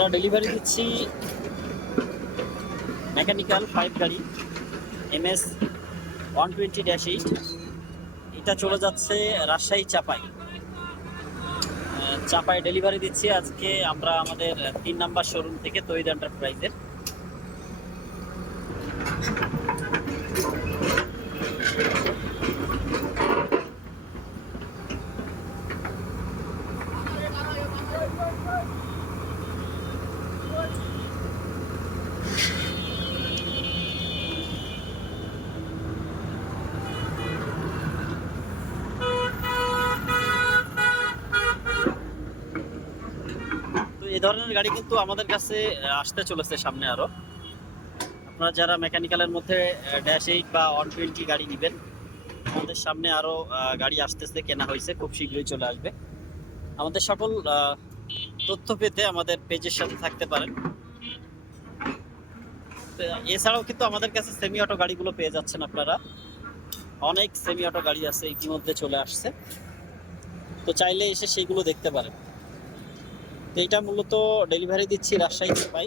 আমরা ডেলিভারি দিচ্ছি mechanical pipe গাড়ি M S one twenty dash eight এটা চলে যাচ্ছে রাজশাহী চাপাই। চাপায় চাপাই ডেলিভারি দিচ্ছি আজকে আমরা আমাদের তিন নাম্বার শোরুম থেকে তৈরি এন্টারপ্রাইজের এই ধরনের গাড়ি কিন্তু আমাদের কাছে আসতে চলেছে সামনে আরও। আপনারা যারা মেকানিক্যালের মধ্যে ড্যাশ এইট বা ওয়ান টোয়েন্টি গাড়ি নেবেন, আমাদের সামনে আরও গাড়ি আসতেছে, কেনা হয়েছে, খুব শীঘ্রই চলে আসবে। আমাদের সকল তথ্য পেতে আমাদের পেজের সাথে থাকতে পারেন। এছাড়াও কিন্তু আমাদের কাছে সেমি অটো গাড়িগুলো পেয়ে যাচ্ছেন আপনারা। অনেক সেমি অটো গাড়ি আছে, ইতিমধ্যে চলে আসছে। তো চাইলে এসে সেইগুলো দেখতে পারেন। তো মূলত ডেলিভারি দিচ্ছি রাজশাহীতে পাই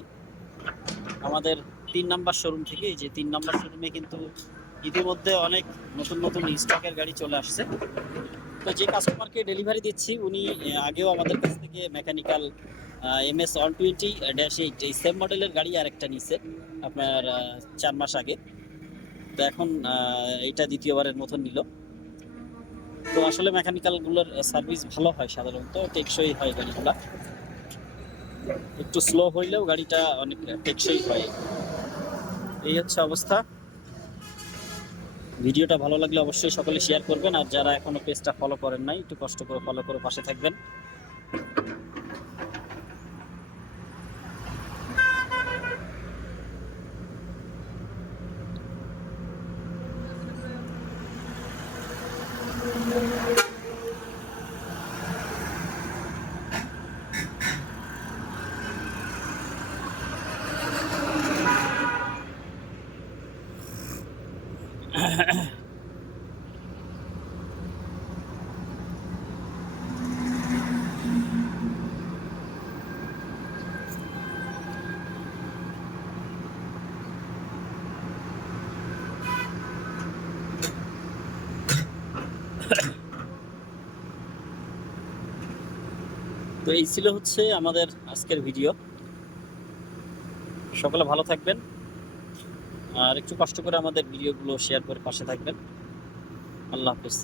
আমাদের তিন নাম্বার শোরুম থেকে। যে তিন নাম্বার শোরুমে কিন্তু ইতিমধ্যে অনেক নতুন নতুন স্টকের গাড়ি চলে আসছে। তো যে কাস্টমারকে ডেলিভারি দিচ্ছি, উনি আগেও আমাদের কাছ থেকে mechanical M S one twenty dash eight এই সেম মডেলের গাড়ি আরেকটা নিছে আপনার চার মাস আগে। তো এখন এইটা দ্বিতীয়বারের মতন নিল। তো আসলে মেকানিক্যালগুলোর সার্ভিস ভালো হয় সাধারণত, টেকসই হয় গাড়িগুলা। একটু স্লো হইলেও গাড়িটা অনেক টেকসই হয়। এই হচ্ছে অবস্থা। ভিডিওটা ভালো লাগলে অবশ্যই সকলে শেয়ার করবেন। আর যারা এখনও পেজটা ফলো করেন নাই, একটু কষ্ট করে ফলো করে পাশে থাকবেন। তো এই ছিল হচ্ছে আমাদের আজকের ভিডিও। সকলে ভালো থাকবেন। আর একটু কষ্ট করে আমাদের ভিডিওগুলো শেয়ার করে পাশে থাকবেন। আল্লাহ হাফিজ।